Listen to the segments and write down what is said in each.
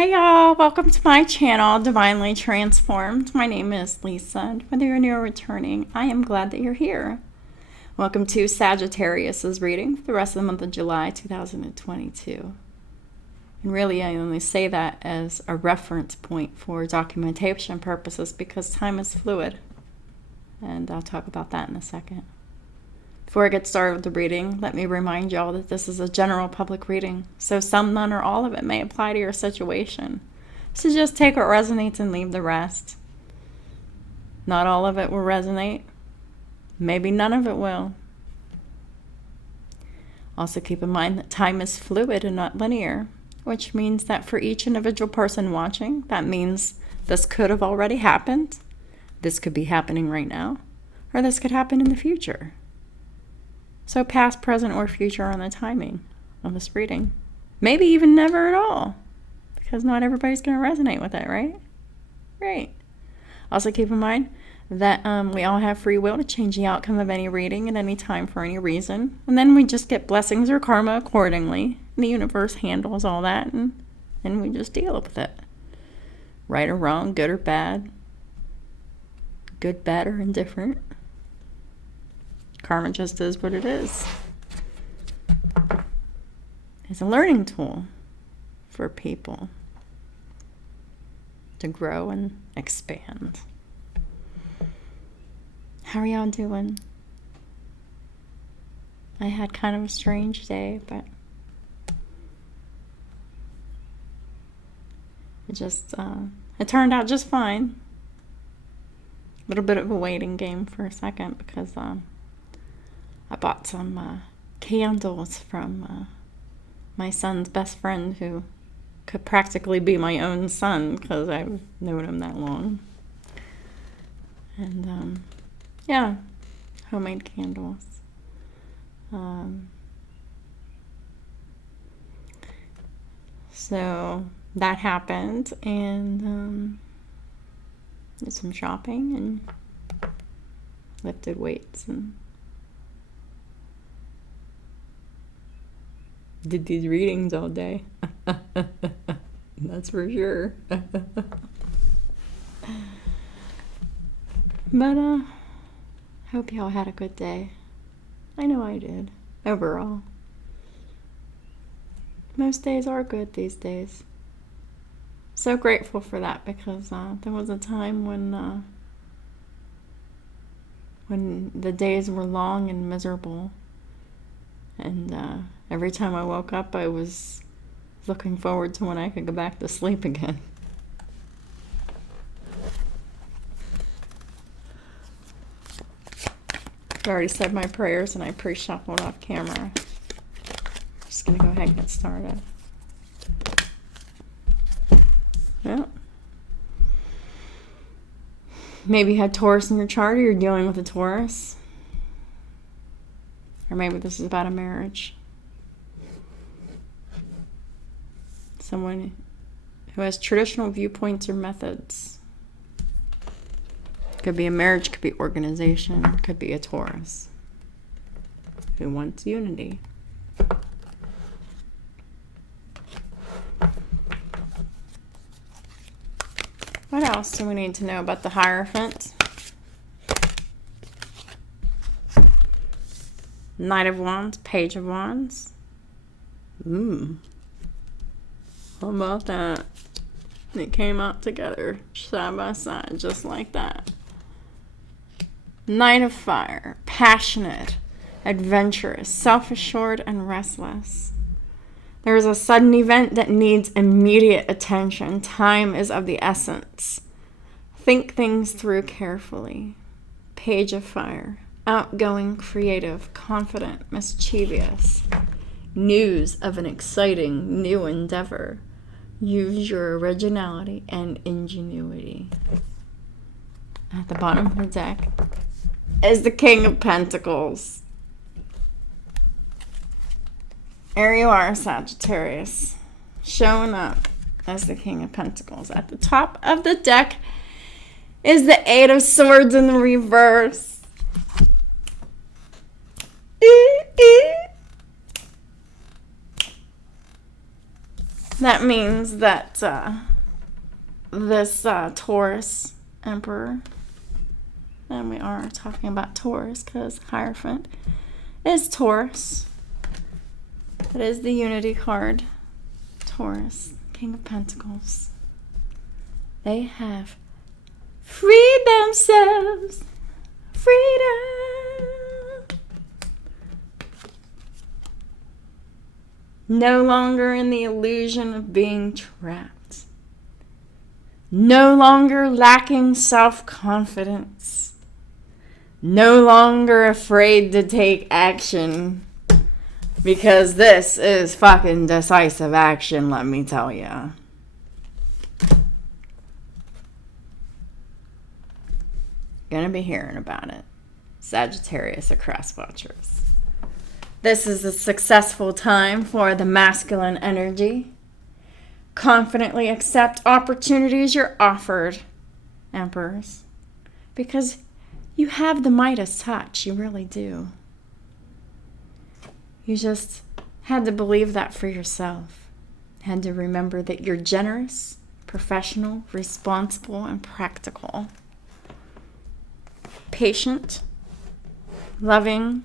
Hey y'all, welcome to my channel, Divinely Transformed. My name is Lisa, and whether you're new or returning, I am glad that you're here. Welcome to Sagittarius's reading for the rest of the month of July 2022. And really, I only say that as a reference point for documentation purposes because time is fluid. And I'll talk about that in a second. Before I get started with the reading, let me remind y'all that this is a general public reading, so some, none, or all of it may apply to your situation. So just take what resonates and leave the rest. Not all of it will resonate. Maybe none of it will. Also keep in mind that time is fluid and not linear, which means that for each individual person watching, that means this could have already happened, this could be happening right now, or this could happen in the future. So past, present, or future on the timing of this reading. Maybe even never at all, because not everybody's going to resonate with it, right? Right. Also keep in mind that we all have free will to change the outcome of any reading at any time for any reason. And then we just get blessings or karma accordingly. And the universe handles all that, and then we just deal with it. Right or wrong, good or bad. Good, bad, or indifferent. Karma just is what it is. It's a learning tool for people to grow and expand. How are y'all doing? I had kind of a strange day, but it turned out just fine. A little bit of a waiting game for a second because I bought some candles from my son's best friend, who could practically be my own son because I've known him that long. And yeah, homemade candles. So that happened, and did some shopping and lifted weights and did these readings all day. That's for sure. But hope y'all had a good day. I know I did, overall. Most days are good these days. So grateful for that, because there was a time when the days were long and miserable, and every time I woke up, I was looking forward to when I could go back to sleep again. I already said my prayers and I pre-shuffled off camera. Just gonna go ahead and get started. Yeah. Maybe you had Taurus in your chart, or you're dealing with a Taurus. Or maybe this is about a marriage. Someone who has traditional viewpoints or methods. Could be a marriage, could be organization, could be a Taurus who wants unity. What else do we need to know about the Hierophant? Knight of Wands, Page of Wands. How about that? It came out together, side by side, just like that. Knight of Fire, passionate, adventurous, self-assured, and restless. There is a sudden event that needs immediate attention. Time is of the essence. Think things through carefully. Page of Fire, outgoing, creative, confident, mischievous. News of an exciting new endeavor. Use your originality and ingenuity. At the bottom of the deck is the King of Pentacles. There you are, Sagittarius, showing up as the King of Pentacles. At the top of the deck is the Eight of Swords in the reverse. That means that this Taurus Emperor, and we are talking about Taurus because Hierophant is Taurus. It is the Unity card. Taurus, King of Pentacles. They have freed themselves. Freedom. No longer in the illusion of being trapped. No longer lacking self-confidence. No longer afraid to take action. Because this is fucking decisive action, let me tell ya. Gonna be hearing about it. Sagittarius, across watchers. This is a successful time for the masculine energy. Confidently accept opportunities you're offered, Emperors. Because you have the Midas touch, you really do. You just had to believe that for yourself. Had to remember that you're generous, professional, responsible, and practical. Patient, loving,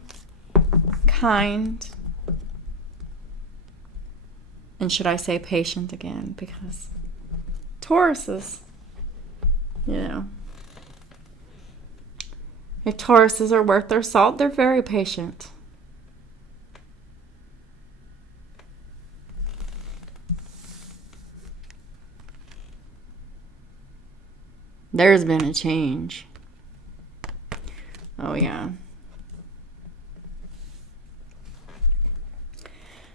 kind. And should I say patient again? Because Tauruses, if Tauruses are worth their salt, they're very patient. There's been a change. Oh, yeah.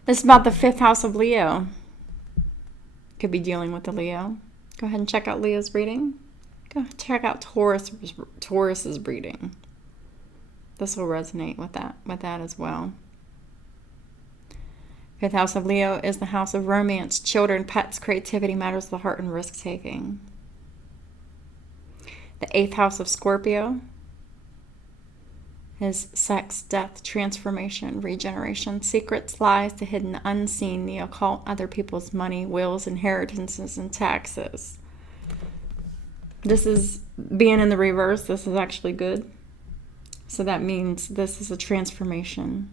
This is about the 5th house of Leo. Could be dealing with the Leo. Go ahead and check out Leo's reading. Go check out Taurus's reading. This will resonate with that as well. 5th house of Leo is the house of romance, children, pets, creativity, matters of the heart, and risk-taking. The 8th house of Scorpio is sex, death, transformation, regeneration, secrets, lies, the hidden, unseen, the occult, other people's money, wills, inheritances, and taxes. This is being in the reverse. This is actually good. So that means this is a transformation.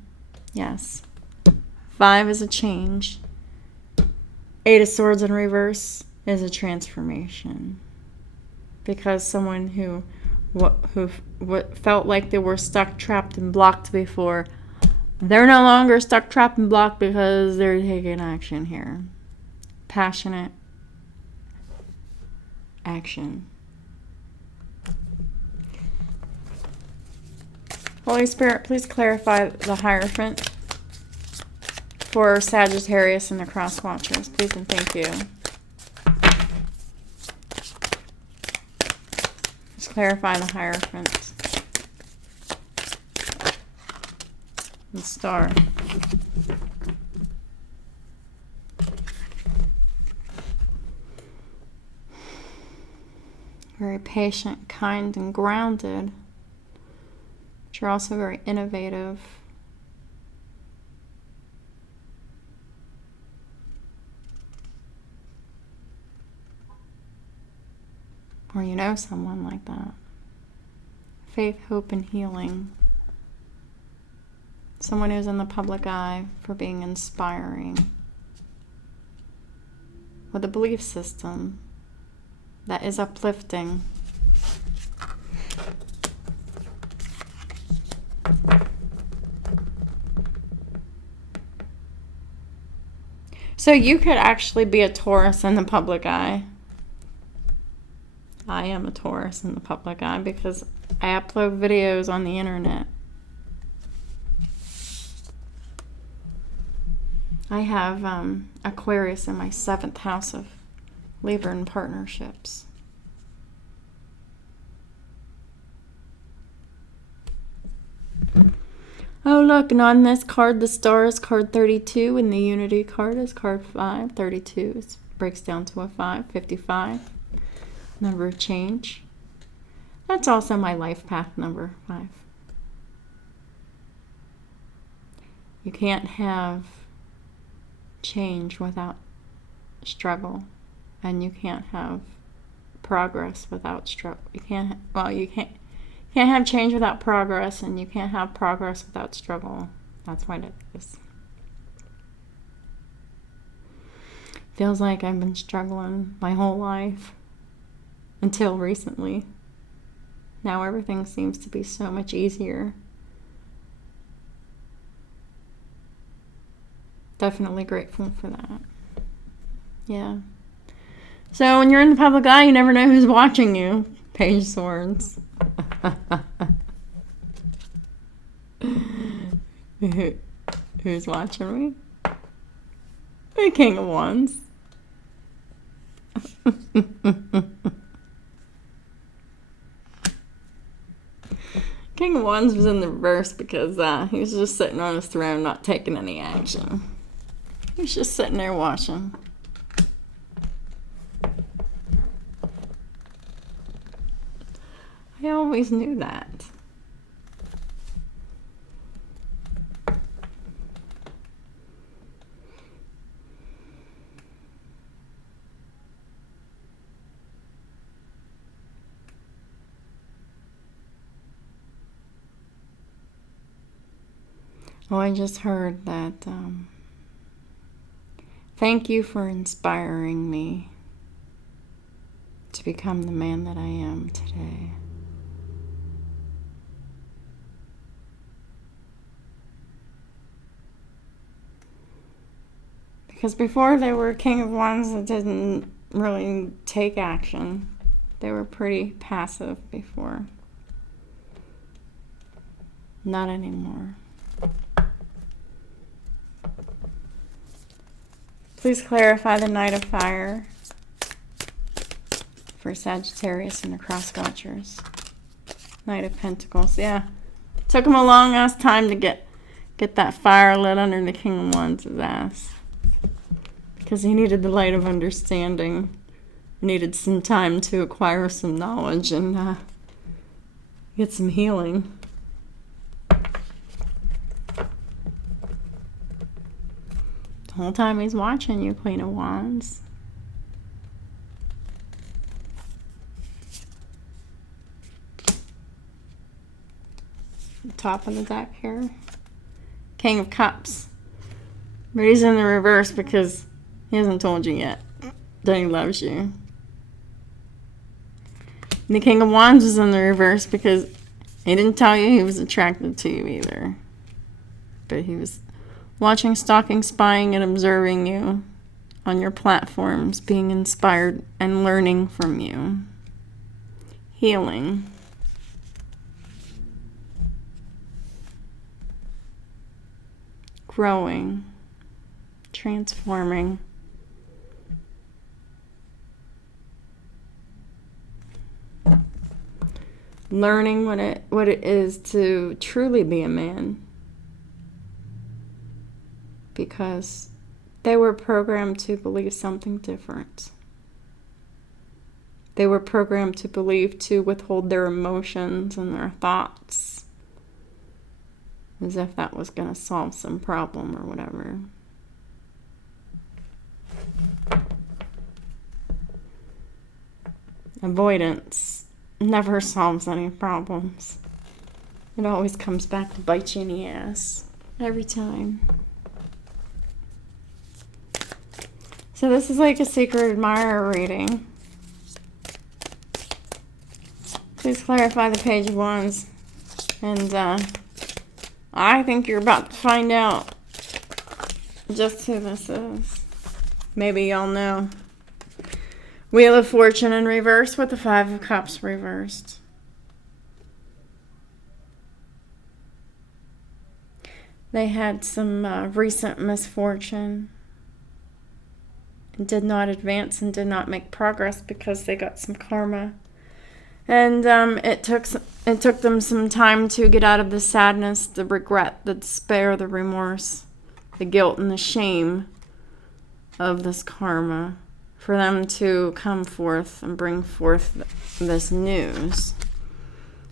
Yes. 5 is a change. 8 of Swords in reverse is a transformation. Because someone who felt like they were stuck, trapped, and blocked before, they're no longer stuck, trapped, and blocked because they're taking action here. Passionate action. Holy Spirit, please clarify the Hierophant for Sagittarius and the Cross Watchers. Please and thank you. Clarify the Hierophant and Star. Very patient, kind, and grounded. But you're also very innovative. Or you know someone like that. Faith, hope, and healing. Someone who's in the public eye for being inspiring. With a belief system that is uplifting. So you could actually be a Taurus in the public eye. I am a Taurus in the public eye because I upload videos on the internet. I have Aquarius in my 7th house of Libra and partnerships. Oh, look, and on this card, the Star is card 32, and the Unity card is card 5. 32 breaks down to a 5, 55. Number of change. That's also my life path number 5. You can't have change without struggle. And you can't have progress without struggle. You can't have change without progress, and you can't have progress without struggle. That's what it is. Feels like I've been struggling my whole life until recently. Now everything seems to be so much easier. Definitely grateful for that. Yeah. So when you're in the public eye, you never know who's watching you. Page of Swords. Who's watching me? The King of Wands. King of Wands was in the reverse because he was just sitting on his throne, not taking any action. He was just sitting there watching. I always knew that. Oh, I just heard that. Thank you for inspiring me to become the man that I am today. Because before they were King of Wands that didn't really take action. They were pretty passive before. Not anymore. Please clarify the Knight of Fire for Sagittarius and the Cross Watchers. Knight of Pentacles, yeah. Took him a long ass time to get that fire lit under the King of Wands' ass. Because he needed the light of understanding. Needed some time to acquire some knowledge and get some healing. The whole time he's watching you, Queen of Wands. Top of the deck here. King of Cups. But he's in the reverse because he hasn't told you yet that he loves you. And the King of Wands was in the reverse because he didn't tell you he was attracted to you either. But he was watching, stalking, spying, and observing you on your platforms, being inspired and learning from you. Healing. Growing. Transforming. Learning what it is to truly be a man. Because they were programmed to believe something different. They were programmed to believe, to withhold their emotions and their thoughts. As if that was going to solve some problem or whatever. Avoidance never solves any problems. It always comes back to bite you in the ass. Every time. So this is like a secret admirer reading. Please clarify the Page of Wands. And I think you're about to find out just who this is. Maybe y'all know. Wheel of Fortune in reverse with the Five of Cups reversed. They had some recent misfortune and did not advance and did not make progress because they got some karma. And it took them some time to get out of the sadness, the regret, the despair, the remorse, the guilt, and the shame of this karma for them to come forth and bring forth this news.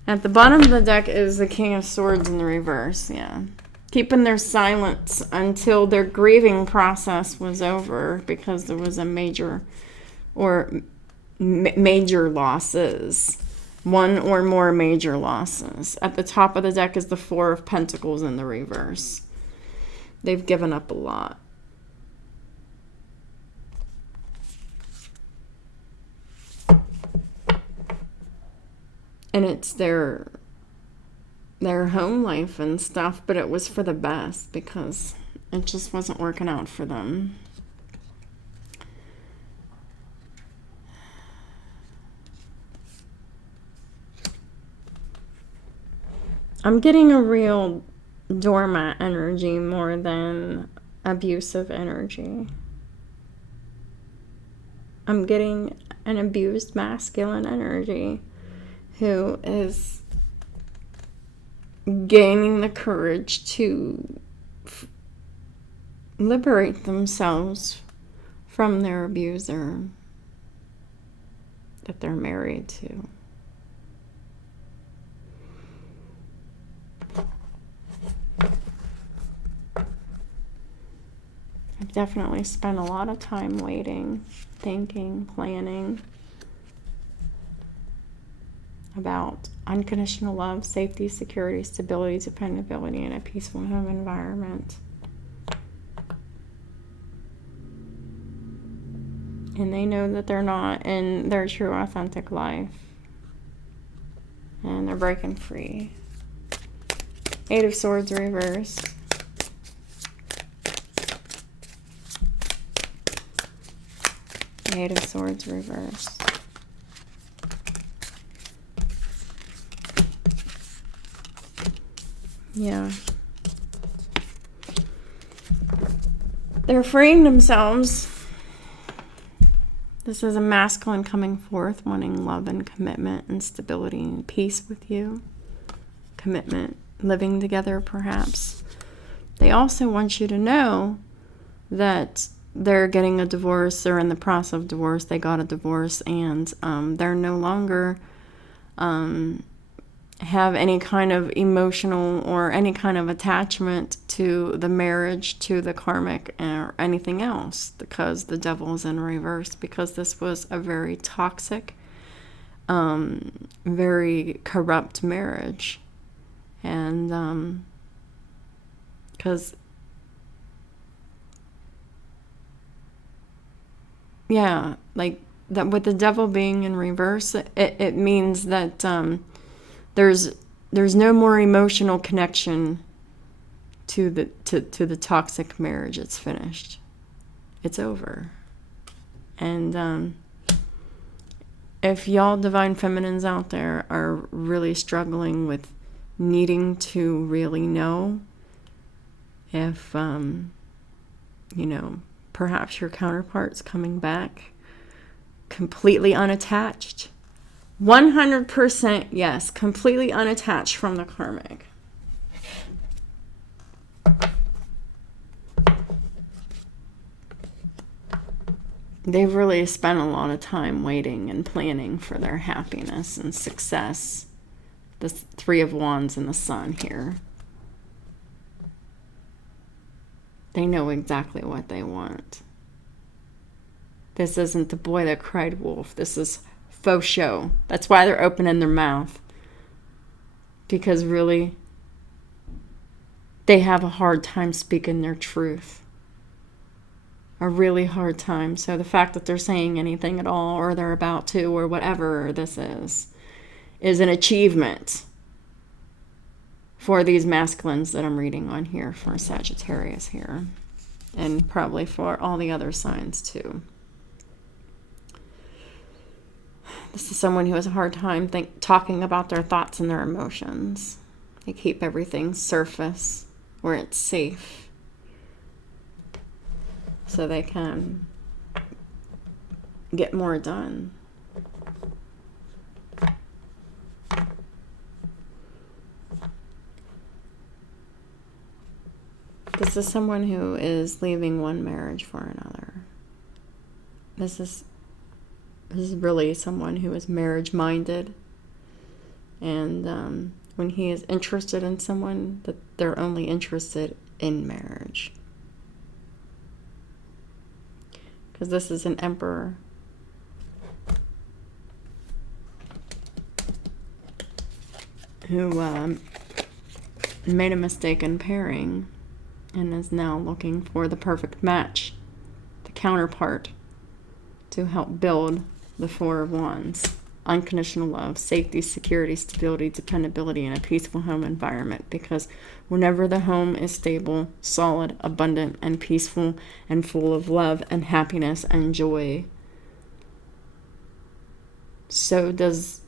At the bottom of the deck is the King of Swords in the reverse, yeah. keeping their silence until their grieving process was over, because there was a major losses. One or more major losses. At the top of the deck is the Four of Pentacles in the reverse. They've given up a lot. And it's their home life and stuff, but it was for the best, because it just wasn't working out for them. I'm getting a real doormat energy more than abusive energy. I'm getting an abused masculine energy who is gaining the courage to liberate themselves from their abuser that they're married to. I've definitely spent a lot of time waiting, thinking, planning about unconditional love, safety, security, stability, dependability, and a peaceful home environment. And they know that they're not in their true, authentic life. And they're breaking free. Eight of Swords reversed. Eight of Swords reversed. Yeah. They're freeing themselves. This is a masculine coming forth, wanting love and commitment and stability and peace with you. Commitment, living together perhaps. They also want you to know that they're getting a divorce. They're in the process of divorce. They got a divorce, and they're no longer have any kind of emotional or any kind of attachment to the marriage, to the karmic, or anything else, because the devil is in reverse, because this was a very toxic, very corrupt marriage. And because yeah, like that, with the devil being in reverse, it means that there's no more emotional connection to the toxic marriage. It's finished. It's over. And if y'all divine feminines out there are really struggling with needing to really know if perhaps your counterpart's coming back completely unattached. 100% yes, completely unattached from the karmic. They've really spent a lot of time waiting and planning for their happiness and success. The Three of Wands and the Sun here. They know exactly what they want. This isn't the boy that cried wolf. This is faux show. That's why they're opening their mouth. Because really, they have a hard time speaking their truth. A really hard time. So the fact that they're saying anything at all, or they're about to, or whatever this is an achievement for these masculines that I'm reading on here, for Sagittarius here, and probably for all the other signs too. This is someone who has a hard time talking about their thoughts and their emotions. They keep everything surface, where it's safe, so they can get more done. This is someone who is leaving one marriage for another. This is really someone who is marriage-minded. And when he is interested in someone, that they're only interested in marriage. Because this is an emperor. Who made a mistake in pairing and is now looking for the perfect match, the counterpart, to help build the Four of Wands. Unconditional love, safety, security, stability, dependability, and a peaceful home environment. Because whenever the home is stable, solid, abundant, and peaceful, and full of love and happiness and joy, so does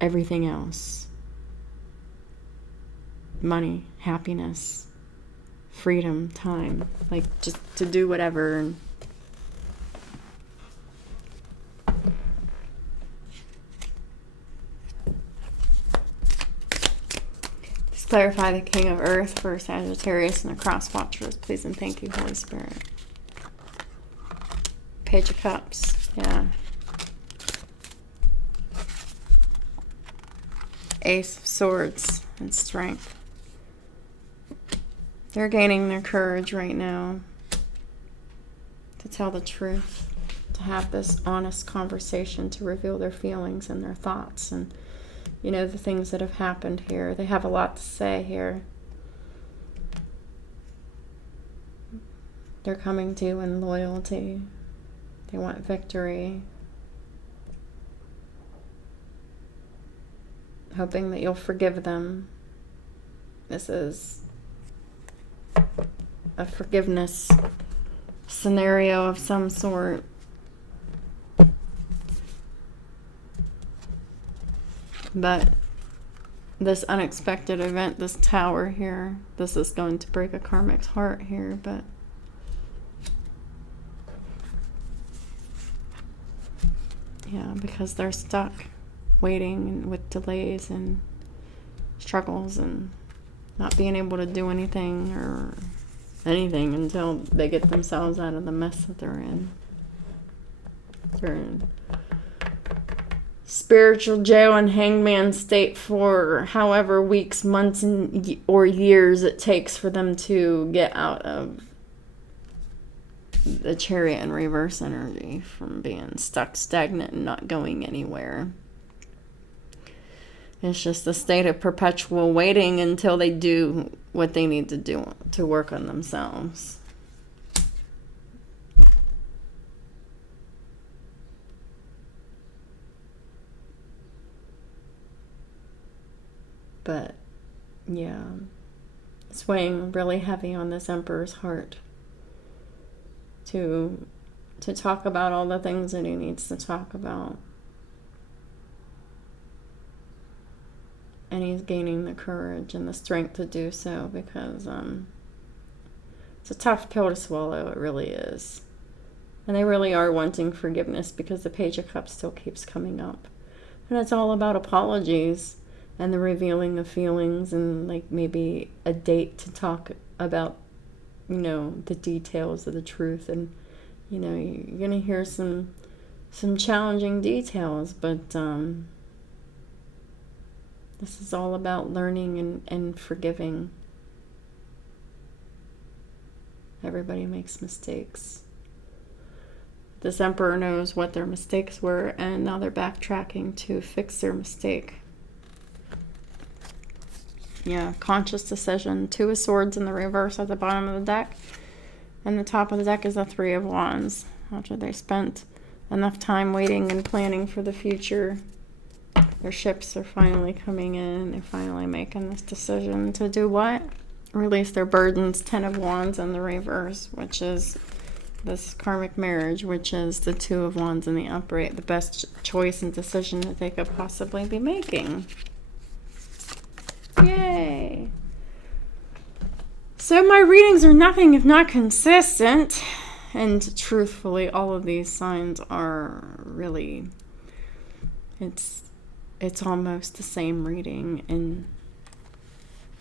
everything else. Money, happiness, freedom, time, like just to do whatever. And just clarify the King of Earth for Sagittarius and the Cross Watchers, please and thank you, Holy Spirit. Page of Cups, yeah. Ace of Swords and Strength. They're gaining their courage right now to tell the truth, to have this honest conversation, to reveal their feelings and their thoughts and, you know, the things that have happened here. They have a lot to say here. They're coming to you in loyalty. They want victory. Hoping that you'll forgive them. This is a forgiveness scenario of some sort. But this unexpected event, this tower here, this is going to break a karmic's heart here, but yeah, because they're stuck waiting with delays and struggles and not being able to do anything or anything until they get themselves out of the mess that they're in. They're in spiritual jail and hangman state for however weeks, months, or years it takes for them to get out of the Chariot and reverse energy, from being stuck, stagnant, and not going anywhere. It's just a state of perpetual waiting until they do what they need to do to work on themselves. But, yeah, it's weighing really heavy on this Emperor's heart to talk about all the things that he needs to talk about. And he's gaining the courage and the strength to do so, because it's a tough pill to swallow. It really is. And they really are wanting forgiveness, because the Page of Cups still keeps coming up. And it's all about apologies and the revealing of feelings, and like maybe a date to talk about, you know, the details of the truth. And, you know, you're going to hear some challenging details, but this is all about learning and forgiving. Everybody makes mistakes. This Emperor knows what their mistakes were, and now they're backtracking to fix their mistake. Yeah, conscious decision. Two of Swords in the reverse at the bottom of the deck. And the top of the deck is the Three of Wands. After they spent enough time waiting and planning for the future, their ships are finally coming in. They're finally making this decision to do what? Release their burdens. 10 of Wands in the reverse, which is this karmic marriage, which is the Two of Wands in the upright. The best choice and decision that they could possibly be making. Yay! So my readings are nothing if not consistent. And truthfully, all of these signs are really... It's almost the same reading in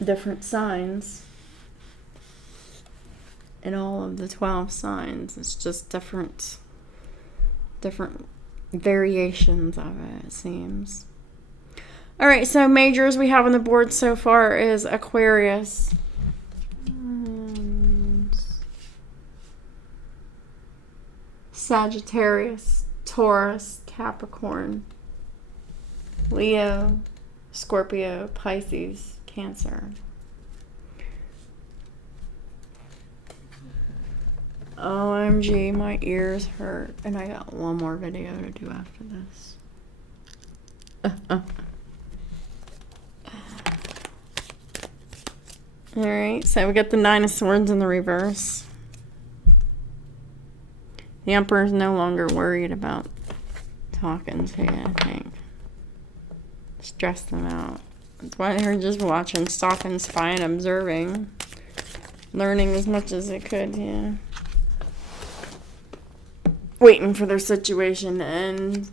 different signs. In all of the 12 signs. It's just different variations of it seems. All right, so majors we have on the board so far is Aquarius, Sagittarius, Taurus, Capricorn, Leo, Scorpio, Pisces, Cancer. OMG, my ears hurt. And I got one more video to do after this. Alright, so we got the Nine of Swords in the reverse. The Emperor's no longer worried about talking to you, I think. Stress them out. That's why they were just watching, stalking, spying, observing. Learning as much as they could, yeah. Waiting for their situation to end.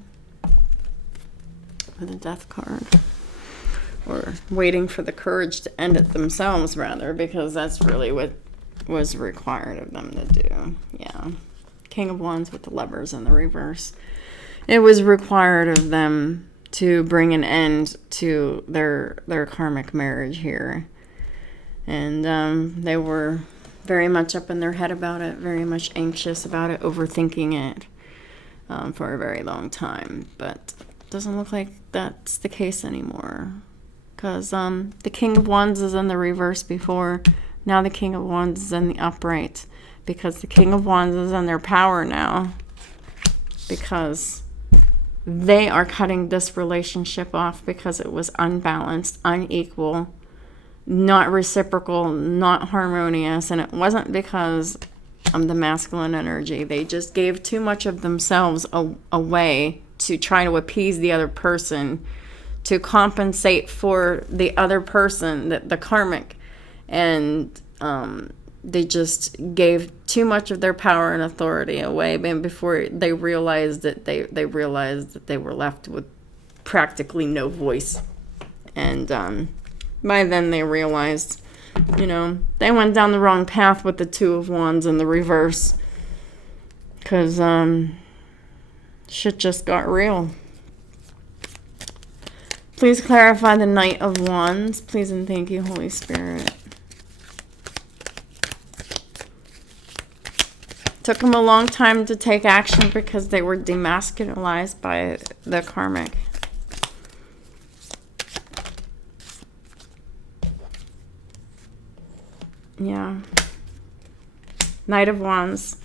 With a Death card. Or waiting for the courage to end it themselves, rather, because that's really what was required of them to do. Yeah. King of Wands with the Lovers in the reverse. It was required of them to bring an end to their karmic marriage here. And they were very much up in their head about it, very much anxious about it, overthinking it for a very long time. But it doesn't look like that's the case anymore. Because the King of Wands is in the reverse before. Now the King of Wands is in the upright. Because the King of Wands is in their power now. Because they are cutting this relationship off because it was unbalanced, unequal, not reciprocal, not harmonious. And it wasn't because of the masculine energy. They just gave too much of themselves away to try to appease the other person, to compensate for the other person, the karmic. And they just gave too much of their power and authority away. And before they realized it, they realized that they were left with practically no voice. And by then they realized, they went down the wrong path with the Two of Wands in the reverse. Because shit just got real. Please clarify the Knight of Wands. Please and thank you, Holy Spirit. Took them a long time to take action because they were demasculinized by the karmic. Yeah. Knight of Wands.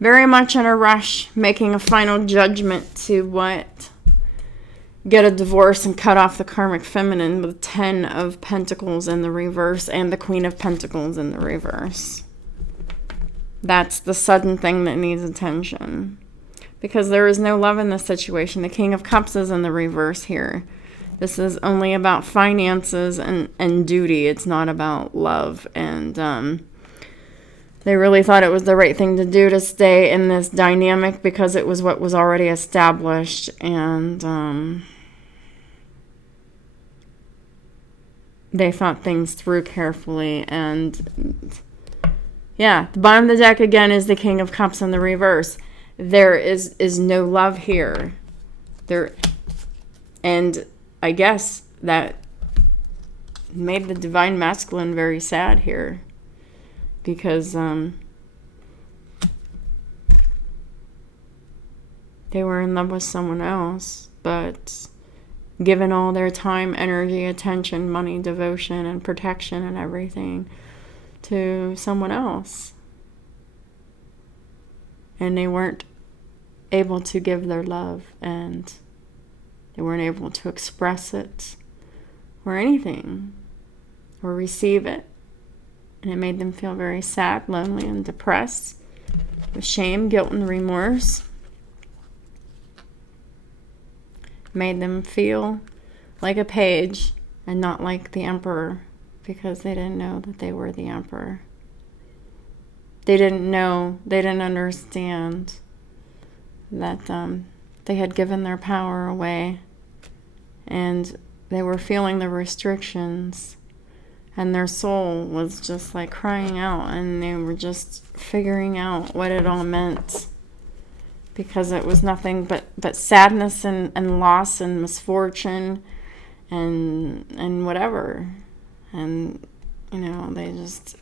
Very much in a rush, making a final judgment to get a divorce and cut off the karmic feminine with 10 of Pentacles in the reverse and the Queen of Pentacles in the reverse. That's the sudden thing that needs attention. Because there is no love in this situation. The King of Cups is in the reverse here. This is only about finances and duty. It's not about love. And they really thought it was the right thing to do to stay in this dynamic because it was what was already established. And they thought things through carefully. And yeah, the bottom of the deck again is the King of Cups in the reverse. There is no love here. And I guess that made the Divine Masculine very sad here. Because they were in love with someone else. But given all their time, energy, attention, money, devotion, and protection and everything to someone else. And they weren't able to give their love, and they weren't able to express it or anything or receive it. And it made them feel very sad, lonely, and depressed with shame, guilt, and remorse. Made them feel like a page and not like the Emperor, because they didn't know that they were the Emperor. They didn't know, they didn't understand that they had given their power away, and they were feeling the restrictions, and their soul was just like crying out, and they were just figuring out what it all meant, because it was nothing but sadness and loss and misfortune and whatever. And, you know, they just...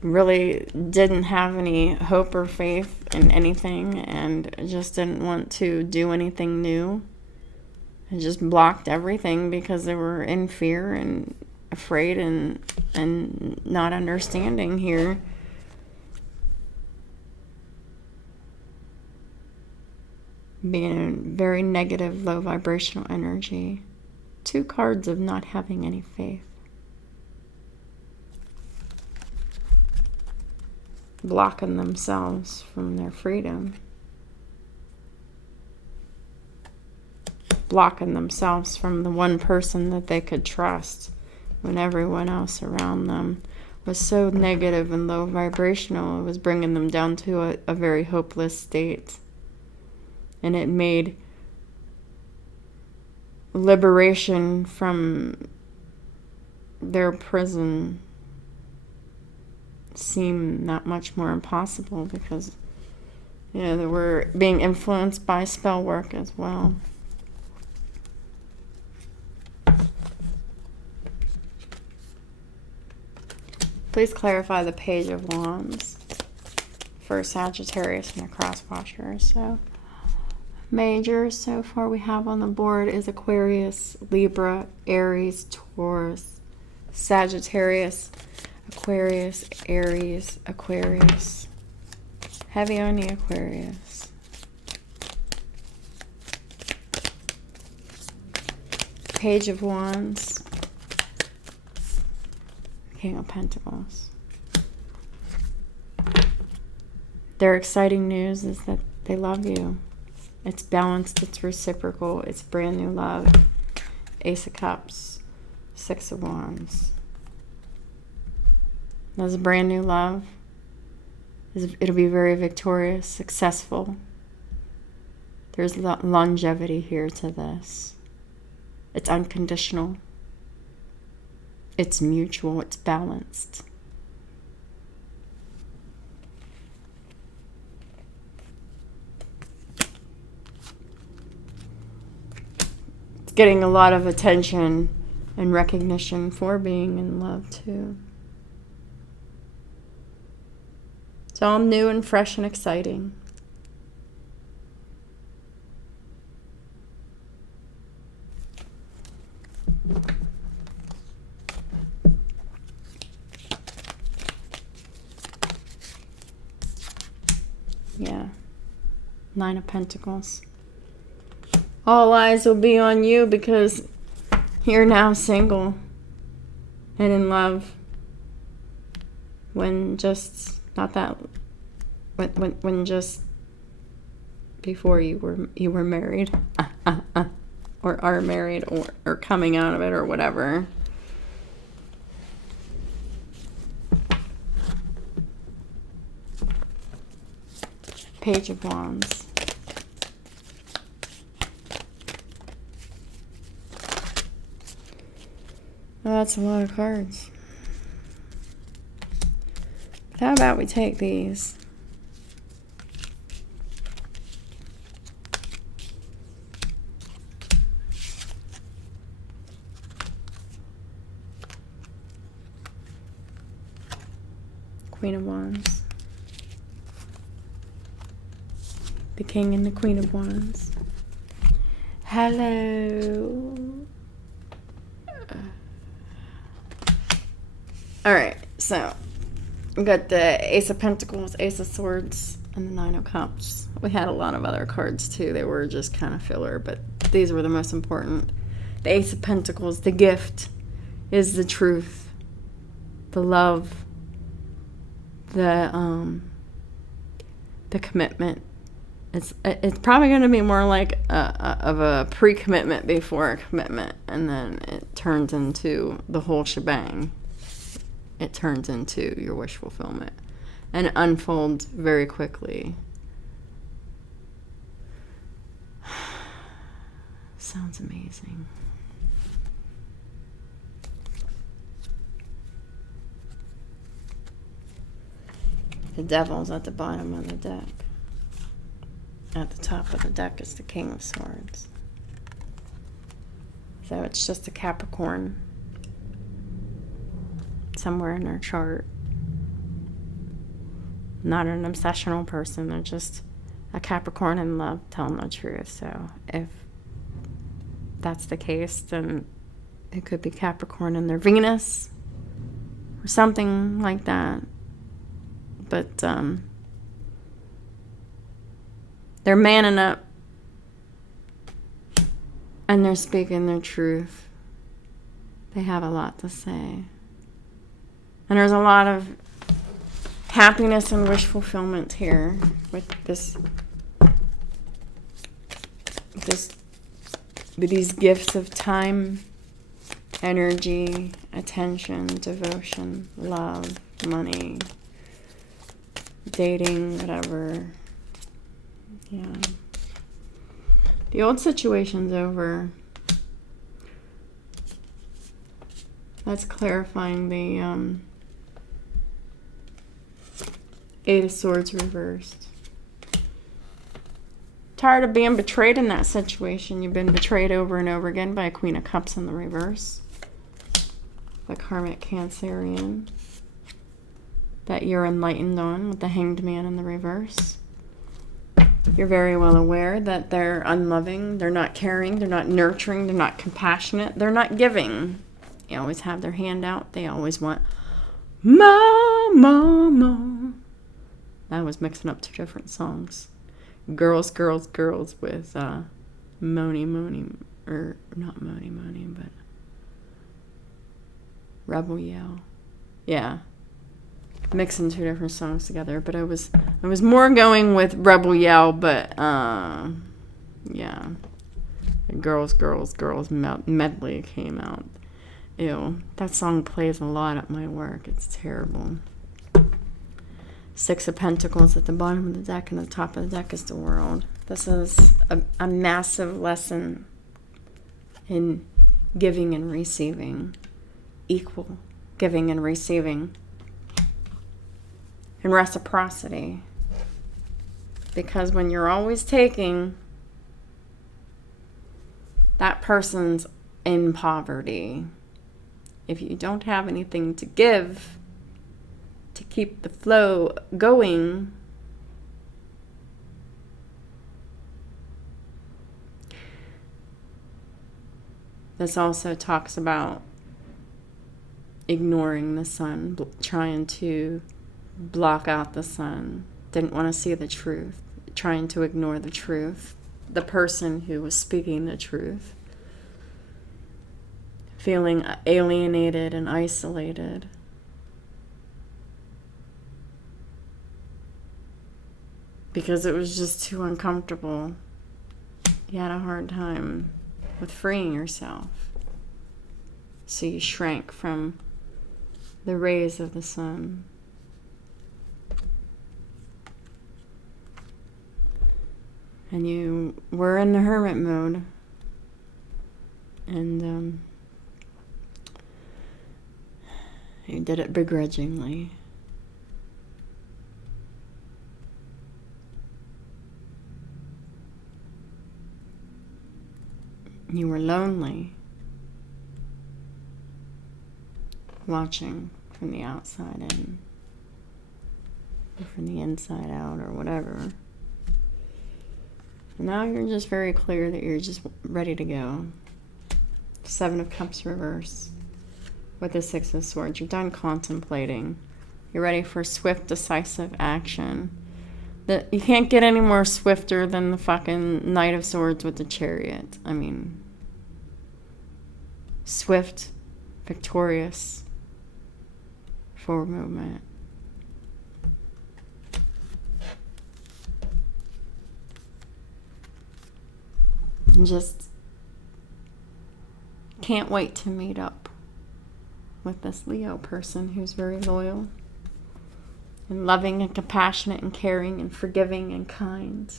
really didn't have any hope or faith in anything, and just didn't want to do anything new, and just blocked everything because they were in fear and afraid and not understanding here. Being in very negative, low vibrational energy. 2 cards of not having any faith. Blocking themselves from their freedom. Blocking themselves from the one person that they could trust when everyone else around them was so negative and low vibrational. It was bringing them down to a very hopeless state. And it made liberation from their prison seem that much more impossible, because, you know, they were being influenced by spell work as well. Please clarify the Page of Wands for Sagittarius and the cross-watchers. So, majors so far we have on the board is Aquarius, Libra, Aries, Taurus, Sagittarius, Aquarius, Aries, Aquarius. Heavy on the Aquarius. Page of Wands. King of Pentacles. Their exciting news is that they love you. It's balanced, it's reciprocal, it's brand new love. Ace of Cups, 6 of Wands. There's a brand new love. It'll be very victorious, successful. There's longevity here to this. It's unconditional. It's mutual. It's balanced. It's getting a lot of attention and recognition for being in love too. It's all new and fresh and exciting. Yeah. 9 of Pentacles. All eyes will be on you because you're now single and in love. When just not that when just before you were married or are married or coming out of it or whatever. Page of Wands. Well, that's a lot of cards. But how about we take these? Queen of Wands. The King and the Queen of Wands. Hello. Alright, so we got the Ace of Pentacles, Ace of Swords, and the 9 of Cups. We had a lot of other cards too. They were just kind of filler, but these were the most important. The Ace of Pentacles, the gift, is the truth, the love, the commitment. It's probably going to be more like of a pre-commitment before a commitment, and then it turns into the whole shebang. It turns into your wish fulfillment, and it unfolds very quickly. Sounds amazing. The Devil's at the bottom of the deck. at the top of the deck is the King of Swords. So it's just a Capricorn somewhere in their chart. Not an obsessional person. They're just a Capricorn in love, telling the truth. So if that's the case, then it could be Capricorn in their Venus or something like that. But they're manning up and they're speaking their truth. They have a lot to say. And there's a lot of happiness and wish fulfillment here with with these gifts of time, energy, attention, devotion, love, money, dating, whatever. Yeah. The old situation's over. That's clarifying the Eight of Swords reversed. Tired of being betrayed in that situation. You've been betrayed over and over again by a Queen of Cups in the reverse. The karmic Cancerian that you're enlightened on with the Hanged Man in the reverse. You're very well aware that they're unloving, they're not caring, they're not nurturing, they're not compassionate, they're not giving. They always have their hand out. They always want Mama. I was mixing up two different songs. Girls, Girls, Girls with Moni, or not Moni, but Rebel Yell. Yeah. Mixing two different songs together, but I was more going with Rebel Yell, but yeah. Girls, Girls, Girls medley came out. Ew, that song plays a lot at my work. It's terrible. Six of Pentacles at the bottom of the deck, and the top of the deck is the World. This is a massive lesson in giving and receiving. Equal giving and receiving. And reciprocity. Because when you're always taking, that person's in poverty. If you don't have anything to give to keep the flow going, this also talks about ignoring the sun, trying to block out the sun, didn't want to see the truth, trying to ignore the truth, the person who was speaking the truth, feeling alienated and isolated. Because it was just too uncomfortable. You had a hard time with freeing yourself. So you shrank from the rays of the sun. And you were in the hermit mode. And you did it begrudgingly. You were lonely, watching from the outside in, or from the inside out, or whatever. And now you're just very clear that you're just ready to go. Seven of Cups reverse with the Six of Swords. You're done contemplating. You're ready for swift, decisive action. You can't get any more swifter than the fucking Knight of Swords with the Chariot. I mean, swift, victorious, forward movement. And just can't wait to meet up with this Leo person who's very loyal and loving and compassionate and caring and forgiving and kind.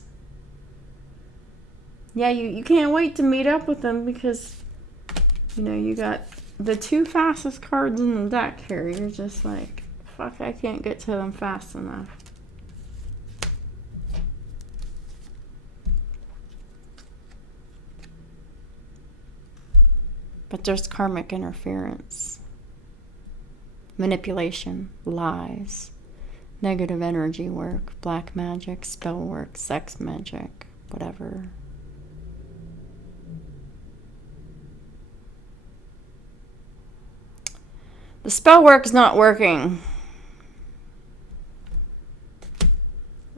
Yeah, you can't wait to meet up with them because, you know, you got the two fastest cards in the deck here. You're just like, fuck, I can't get to them fast enough. But there's karmic interference, manipulation, lies, negative energy work, black magic, spell work, sex magic, whatever. The spell work's not working.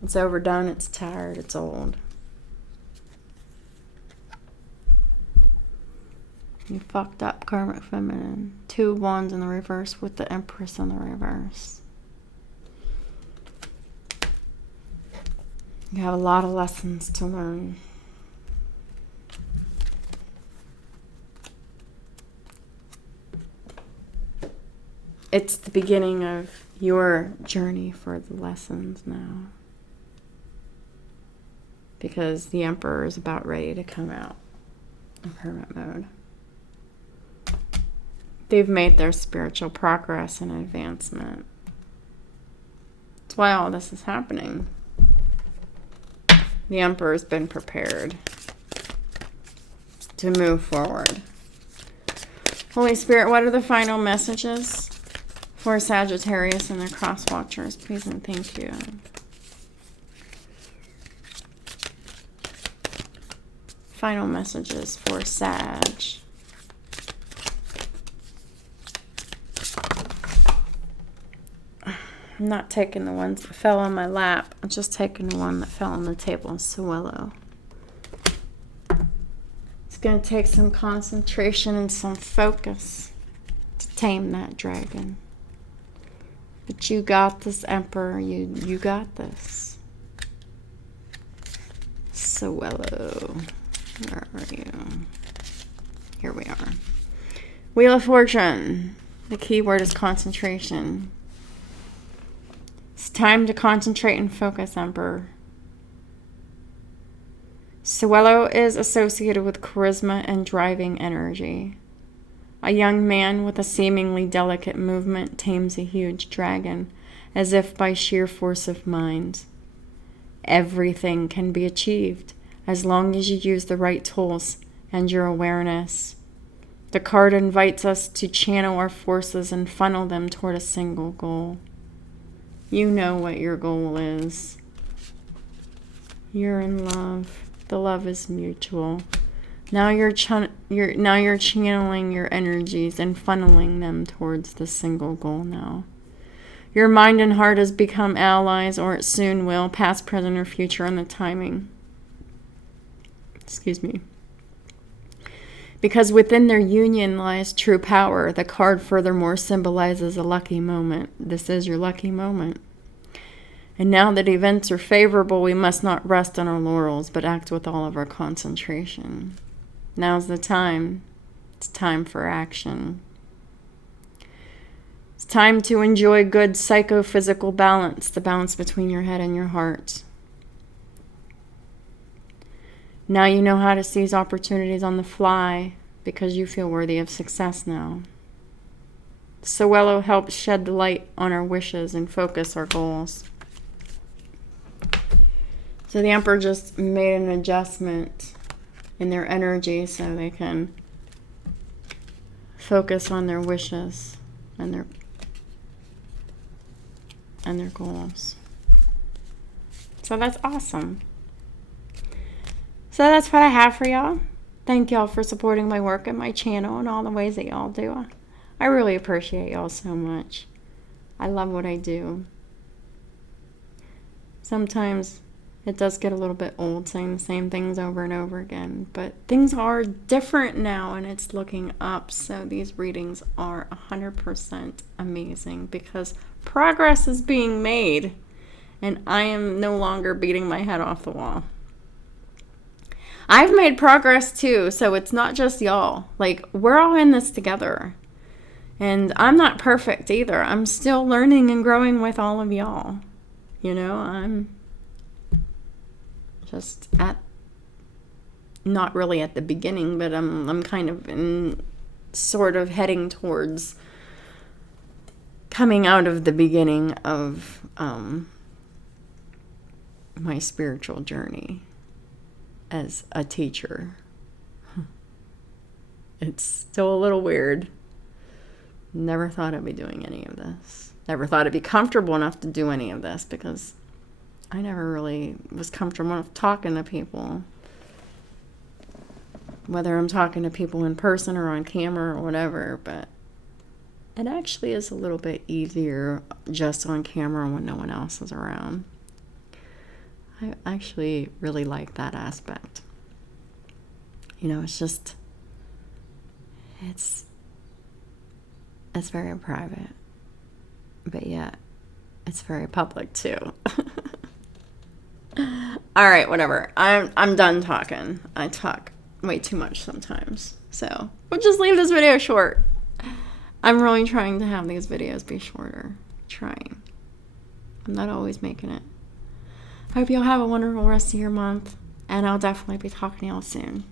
It's overdone, it's tired, it's old. You fucked up, karmic feminine. 2 wands in the reverse with the Empress in the reverse. You have a lot of lessons to learn. It's the beginning of your journey for the lessons now. Because the Emperor is about ready to come out of hermit mode. They've made their spiritual progress and advancement. That's why all this is happening. The Emperor's been prepared to move forward. Holy Spirit, what are the final messages for Sagittarius and their cross watchers? Please and thank you. Final messages for Sag. I'm not taking the ones that fell on my lap. I'm just taking the one that fell on the table in Zelle. It's going to take some concentration and some focus to tame that dragon. But you got this, Emperor. You got this. Zelle. Where are you? Here we are. Wheel of Fortune. The key word is concentration. It's time to concentrate and focus, Emperor. Zelle is associated with charisma and driving energy. A young man with a seemingly delicate movement tames a huge dragon, as if by sheer force of mind. Everything can be achieved as long as you use the right tools and your awareness. The card invites us to channel our forces and funnel them toward a single goal. You know what your goal is. You're in love. The love is mutual. Now you're channeling your energies and funneling them towards the single goal now. Your mind and heart has become allies, or it soon will, past, present, or future on the timing. Excuse me. Because within their union lies true power. The card furthermore symbolizes a lucky moment. This is your lucky moment. And now that events are favorable, we must not rest on our laurels, but act with all of our concentration. Now's the time. It's time for action. It's time to enjoy good psychophysical balance, the balance between your head and your heart. Now you know how to seize opportunities on the fly because you feel worthy of success now. Zelle helps shed the light on our wishes and focus our goals. So the Emperor just made an adjustment in their energy so they can focus on their wishes and their goals. So that's awesome. So that's what I have for y'all. Thank y'all for supporting my work and my channel and all the ways that y'all do. I really appreciate y'all so much. I love what I do. Sometimes it does get a little bit old saying the same things over and over again, but things are different now and it's looking up. So these readings are 100% amazing because progress is being made and I am no longer beating my head off the wall. I've made progress too, so it's not just y'all. Like, we're all in this together. And I'm not perfect either. I'm still learning and growing with all of y'all. You know, I'm just not really at the beginning, but I'm kind of sort of heading towards coming out of the beginning of my spiritual journey as a teacher. It's still a little weird. Never thought I'd be doing any of this. Never thought I'd be comfortable enough to do any of this because I never really was comfortable enough talking to people. Whether I'm talking to people in person or on camera or whatever, but it actually is a little bit easier just on camera when no one else is around. I actually really like that aspect. You know, it's just, it's very private, but yet it's very public too. All right, whatever. I'm done talking. I talk way too much sometimes, so we'll just leave this video short. I'm really trying to have these videos be shorter. Trying. I'm not always making it. I hope you'll have a wonderful rest of your month, and I'll definitely be talking to y'all soon.